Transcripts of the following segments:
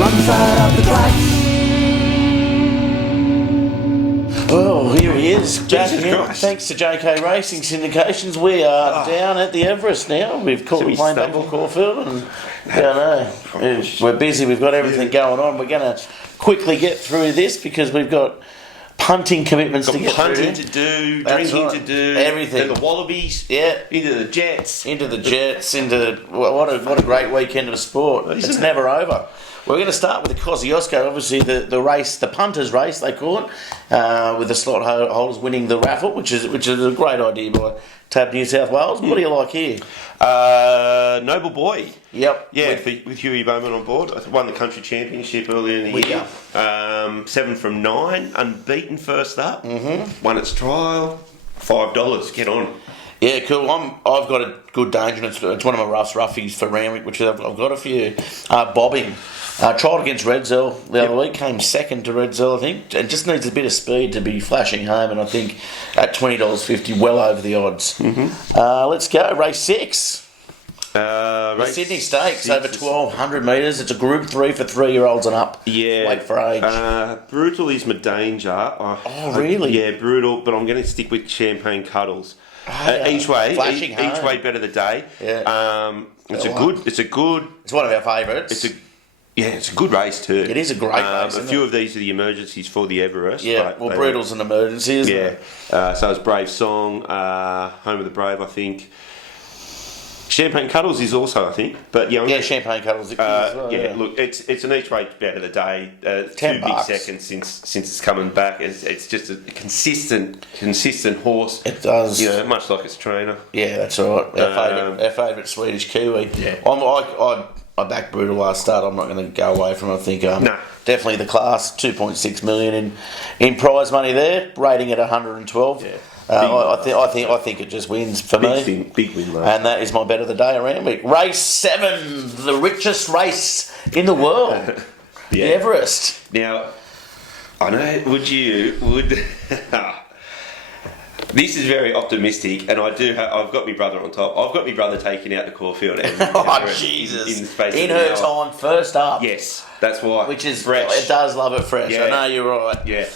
wrong side of the tracks. Well, here he is, back Jesus in. Christ. Thanks to JK Racing Syndications, we are down at the Everest now. We've caught the plane back from Caulfield, and I don't know, we're busy. We've got everything going on. We're going to quickly get through this because we've got punting commitments to get punting through. to do, That's drinking right. to do, Everything. to the Wallabies, Yeah. into the Jets. Into what a great weekend of sport. It's never over. We're going to start with the Kosciuszko, obviously the race, the punters race they call it, with the slot holders winning the raffle, which is a great idea by Tab New South Wales. What do you like here? Noble Boy. Yep. Yeah, with Huey Bowman on board. I won the country championship earlier in the year. 7 from 9, unbeaten first up. Mm-hmm. Won its trial. $5. Get on. Yeah, cool. I've got a good danger, and it's one of my roughies for Randwick, which I've got a few. Bobbing. Tried against Redzell the other week, came second to Redzell, I think, and just needs a bit of speed to be flashing home, and I think at $20.50, well over the odds. Mm-hmm. Let's go, race 6. The Sydney Stakes, over 1,200 metres. It's a Group 3 for 3-year-olds and up. Yeah. Wait for age. Brutal is my danger. Really? Yeah, Brutal, but I'm going to stick with Champagne Cuddles. Each way better the day. Yeah. It's a good. It's one of our favourites. It's a good race too. It is a great race. A few of these are the emergencies for the Everest. Yeah, well, Brutal's an emergency, isn't it? So it's Brave Song, Home of the Brave, I think. Champagne Cuddles is also, I think, but yeah, Champagne Cuddles. As well, Look, it's an each way bet of the day. $2 big seconds since it's coming back. It's just a consistent horse. It does, much like its trainer. Yeah, that's right. Our favourite Swedish Kiwi. Yeah. I backed Brutal last start. I'm not going to go away from it. I think definitely the class. 2.6 million in prize money there. Rating at 112. Yeah. I think it just wins for me. Big win, mate. And that is my bet of the day around me. Race 7, the richest race in the world, the Everest. Now, I know. Would this is very optimistic, and I've got my brother on top. I've got my brother taking out the Caulfield. Jesus! In the space in her time, first up. Yes, that's why. Which is fresh. It does love it fresh. Yeah. I know you're right. Yeah.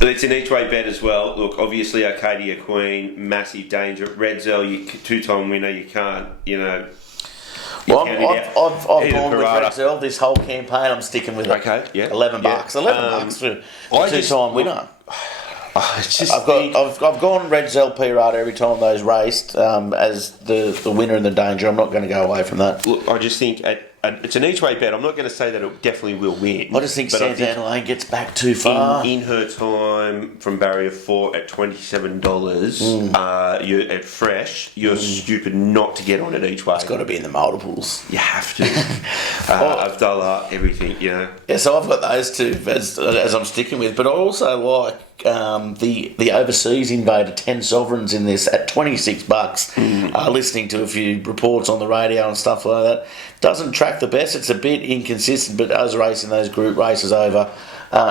It's an each way bet as well. Look, obviously Arcadia Queen, massive danger. Redzell, 2-time winner. You can't, Well, I've gone with Redzell this whole campaign. I'm sticking with it. Okay, yeah. $11. $11 for a 2-time winner. I've gone Redzell Pirata every time those raced as the winner and the danger. I'm not going to go away from that. Look, I just think it's an each way bet. I'm not going to say that it definitely will win. I just think Santana Lane gets back too far. In her time from barrier 4 at $27, you're at fresh. You're stupid not to get on it each way. It's got to be in the multiples. You have to. Avdallah, everything. Yeah. So I've got those two as I'm sticking with, but I also like the overseas invader 10 Sovereigns in this at $26. Listening to a few reports on the radio and stuff like that. Doesn't track the best. It's a bit inconsistent, but does race in those group races over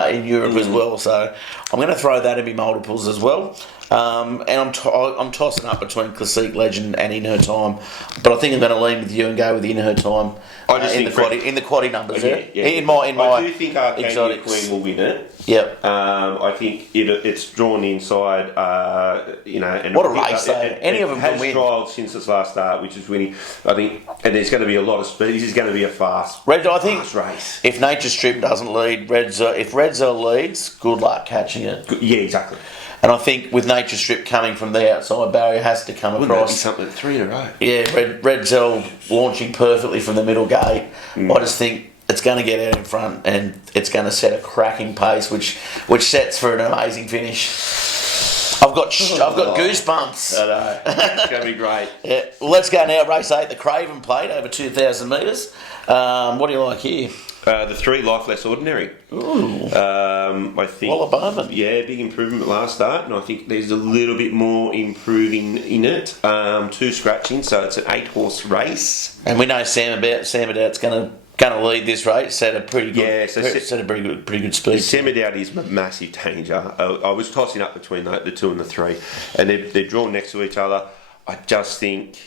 in Europe as well. So I'm going to throw that in my multiples as well. And I'm tossing up between Classique Legend and In Her Time, but I think I'm going to lean with you and go with In Her Time in the quaddie numbers there. Yeah. I do think Arcadia Queen will win it. Yep. I think it's drawn inside. And what a race though! Any of them has can win. trialled since its last start, which is winning. I think, and there's going to be a lot of speed. This is going to be a fast race. If Nature Strip doesn't lead, if Redzell leads, good luck catching it. Yeah, exactly. And I think with Nature Strip coming from the outside, barrier has to come across. Wouldn't that be something 3 in a row? Yeah, Redzell launching perfectly from the middle gate. I just think it's going to get out in front and it's going to set a cracking pace, which sets for an amazing finish. I've got goosebumps. I know. It's going to be great. Yeah. Well, let's go now. Race 8, the Craven Plate, over 2,000 metres. What do you like here? The 3 Life Less Ordinary. Ooh. I think. Bowman. Yeah, big improvement last start, and I think there's a little bit more improving in it. 2 scratching, so it's an 8-horse race. And we know Sam Adout's going to lead this race. Set a pretty good. Set a pretty good speed. Sam Adout is massive danger. I was tossing up between the 2 and the 3, and they're drawn next to each other. I just think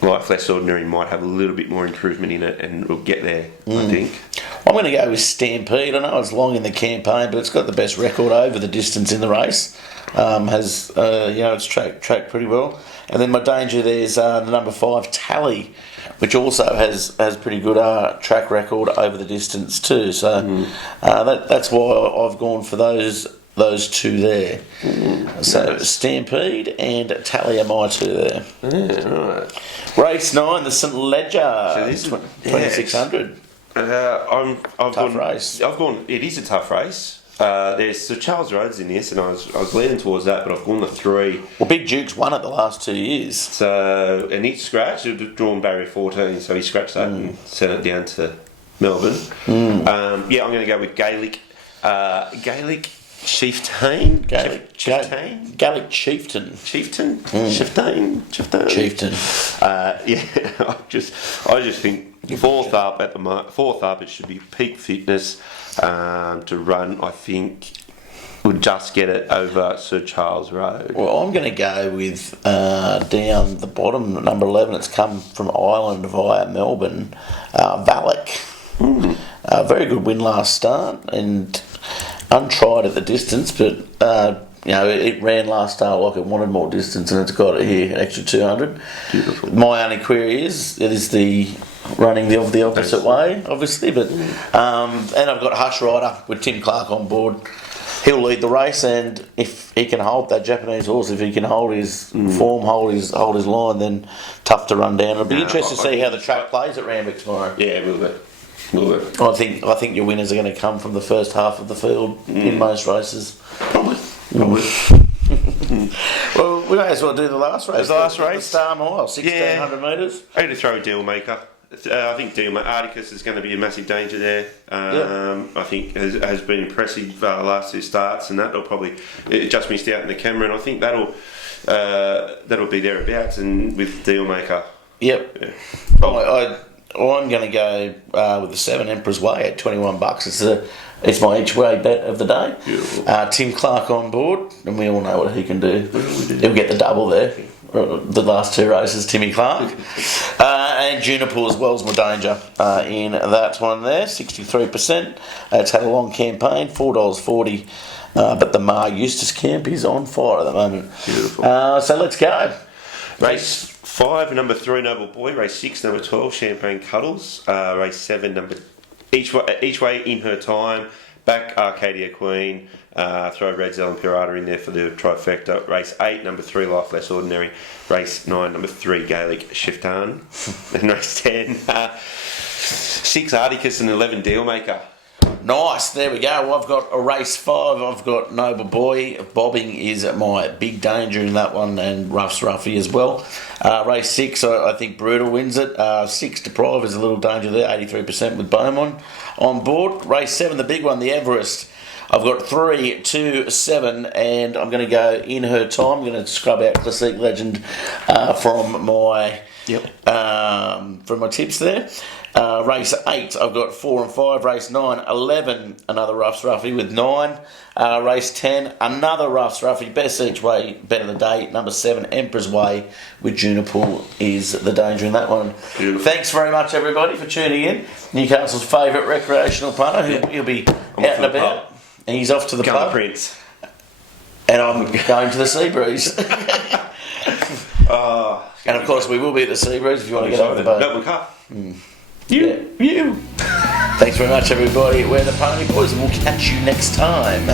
Life Less Ordinary might have a little bit more improvement in it, and we'll get there, I think. I'm going to go with Stampede. I know it's long in the campaign, but it's got the best record over the distance in the race. It's tracked pretty well. And then my danger there's the number 5 Tally, which also has pretty good track record over the distance too. So that's why I've gone for those two there. So Stampede and Tally are my two there. Yeah, right. Race 9, the St Ledger, So this is 2600. Tough race. It is a tough race. There's Sir Charles Rhodes in this, and I was leaning towards that, but I've gone the 3. Well, Big Duke's won it the last 2 years. So, and he scratched, he'd drawn barrier 14, so he scratched that and sent it down to Melbourne. I'm going to go with Gaelic Chieftain. Gaelic Chieftain. Chieftain. Chieftain. I just think fourth up it should be peak fitness to run. I think would just get it over Sir Charles Road. Well, I'm going to go with down the bottom, number 11. It's come from Ireland via Melbourne. Valak. Very good win last start and untried at the distance, but it ran last start like it wanted more distance, and it's got it here an extra 200. Beautiful. My only query is it is the running the opposite way, obviously, but and I've got Hush Rider with Tim Clark on board. He'll lead the race, and if he can hold that Japanese horse, if he can hold his form, hold his line, then tough to run down. It'll be interesting to see how the track plays at Randwick tomorrow. Yeah, it will be. I think your winners are going to come from the first half of the field in most races. Probably. Well, we may as well do the last race. The Star Mile, 1,600 metres. I had to throw a Dealmaker. I think Articus is going to be a massive danger there. I think has been impressive last 2 starts, and it just missed out in the camera, and I think that'll be thereabouts. And with Dealmaker, yep. Yeah. I'm going to go with the 7 Emperor's Way at $21. It's my each way bet of the day. Tim Clark on board, and we all know what he can do. He'll get the double there. The last 2 races, Timmy Clark. And Juniper as well as my danger in that one there, 63%. It's had a long campaign, $4.40. But the Mar Eustace camp is on fire at the moment. Beautiful. So let's go. Race 5, number 3, Noble Boy. Race 6, number 12, Champagne Cuddles. Race 7, each way in her time. Back Arcadia Queen. Throw Red Zell and Pirata in there for the trifecta. Race 8, number 3, Life Less Ordinary. Race 9, number 3, Gaelic Chieftain. And race 10, 6, Articus and 11, Dealmaker. Nice, there we go. Well, I've got a race 5. I've got Noble Boy. Bobbing is my big danger in that one, and Ruff's Ruffy as well. Race 6, I think Brutal wins it. 6, Deprive is a little danger there, 83% with Beaumont on board. Race 7, the big one, the Everest. I've got 3, 2, 7, and I'm going to go in her time. I'm going to scrub out Classic Legend from my tips there. Race 8, I've got 4 and 5. Race 9, 11, another Ruff's Ruffy with 9. Race 10, another Ruff's Ruffy. Best each way, bet of the day. Number 7, Emperor's Way with Juniper is the danger in that one. Beautiful. Thanks very much, everybody, for tuning in. Newcastle's favourite recreational punter. He'll be out and about. And he's off to the pub. Prince. And I'm going to the Seabreeze. And of course, we will be at the Seabreeze if you want to get over the boat. Melbourne Cup. You. Thanks very much, everybody. We're the Ponyboys, and we'll catch you next time.